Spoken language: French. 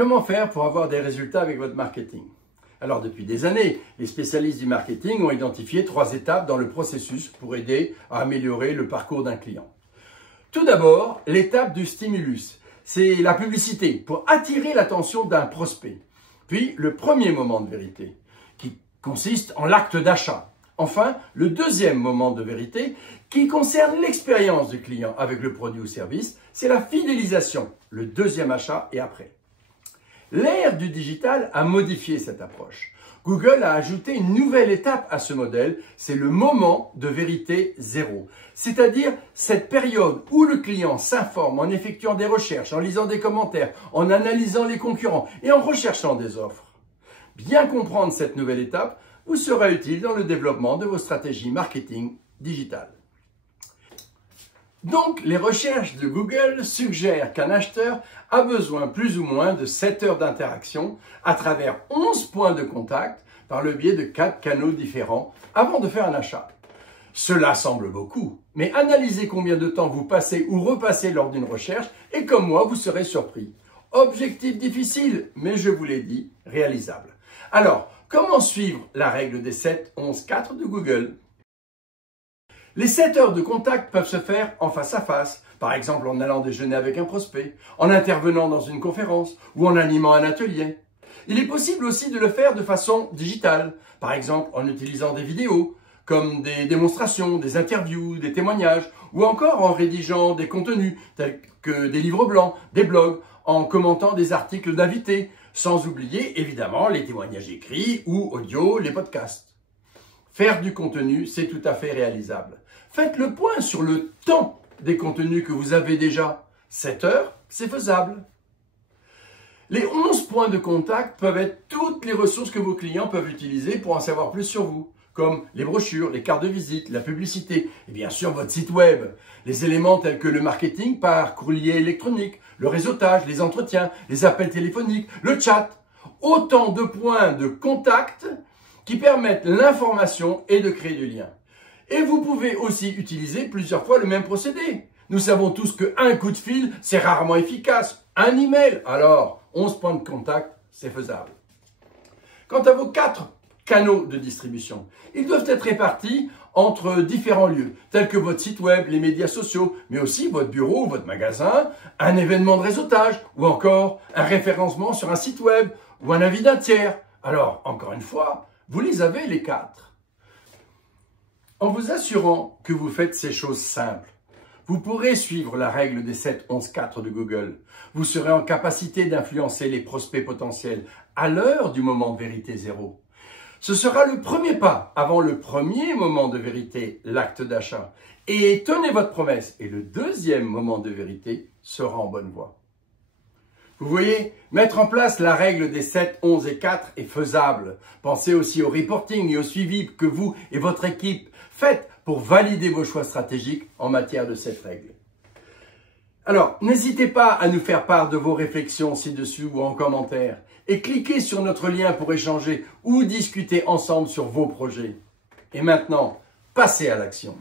Comment faire pour avoir des résultats avec votre marketing? Alors, depuis des années, les spécialistes du marketing ont identifié 3 étapes dans le processus pour aider à améliorer le parcours d'un client. Tout d'abord, l'étape du stimulus. C'est la publicité pour attirer l'attention d'un prospect. Puis, le premier moment de vérité, qui consiste en l'acte d'achat. Enfin, le deuxième moment de vérité, qui concerne l'expérience du client avec le produit ou service, c'est la fidélisation, le deuxième achat et après. L'ère du digital a modifié cette approche. Google a ajouté une nouvelle étape à ce modèle, c'est le moment de vérité zéro. C'est-à-dire cette période où le client s'informe en effectuant des recherches, en lisant des commentaires, en analysant les concurrents et en recherchant des offres. Bien comprendre cette nouvelle étape vous sera utile dans le développement de vos stratégies marketing digitales. Donc, les recherches de Google suggèrent qu'un acheteur a besoin plus ou moins de 7 heures d'interaction à travers 11 points de contact par le biais de 4 canaux différents avant de faire un achat. Cela semble beaucoup, mais analysez combien de temps vous passez ou repassez lors d'une recherche et comme moi, vous serez surpris. Objectif difficile, mais je vous l'ai dit, réalisable. Alors, comment suivre la règle des 7, 11, 4 de Google ? Les 7 heures de contact peuvent se faire en face à face, par exemple en allant déjeuner avec un prospect, en intervenant dans une conférence ou en animant un atelier. Il est possible aussi de le faire de façon digitale, par exemple en utilisant des vidéos, comme des démonstrations, des interviews, des témoignages, ou encore en rédigeant des contenus tels que des livres blancs, des blogs, en commentant des articles d'invités, sans oublier évidemment les témoignages écrits ou audio, les podcasts. Faire du contenu, c'est tout à fait réalisable. Faites le point sur le temps des contenus que vous avez déjà. 7 heures, c'est faisable. Les 11 points de contact peuvent être toutes les ressources que vos clients peuvent utiliser pour en savoir plus sur vous, comme les brochures, les cartes de visite, la publicité et bien sûr votre site web. Les éléments tels que le marketing par courrier électronique, le réseautage, les entretiens, les appels téléphoniques, le chat. Autant de points de contact qui permettent l'information et de créer du lien. Et vous pouvez aussi utiliser plusieurs fois le même procédé. Nous savons tous qu'un coup de fil, c'est rarement efficace. Un email, alors 11 points de contact, c'est faisable. Quant à vos 4 canaux de distribution, ils doivent être répartis entre différents lieux, tels que votre site web, les médias sociaux, mais aussi votre bureau, votre magasin, un événement de réseautage, ou encore un référencement sur un site web, ou un avis d'un tiers. Alors, encore une fois, vous les avez les 4. En vous assurant que vous faites ces choses simples, vous pourrez suivre la règle des 7, 11, 4 de Google. Vous serez en capacité d'influencer les prospects potentiels à l'heure du moment de vérité zéro. Ce sera le premier pas avant le premier moment de vérité, l'acte d'achat. Et tenez votre promesse. Et le deuxième moment de vérité sera en bonne voie. Vous voyez, mettre en place la règle des 7, 11 et 4 est faisable. Pensez aussi au reporting et au suivi que vous et votre équipe faites pour valider vos choix stratégiques en matière de cette règle. Alors, n'hésitez pas à nous faire part de vos réflexions ci-dessus ou en commentaire et cliquez sur notre lien pour échanger ou discuter ensemble sur vos projets. Et maintenant, passez à l'action.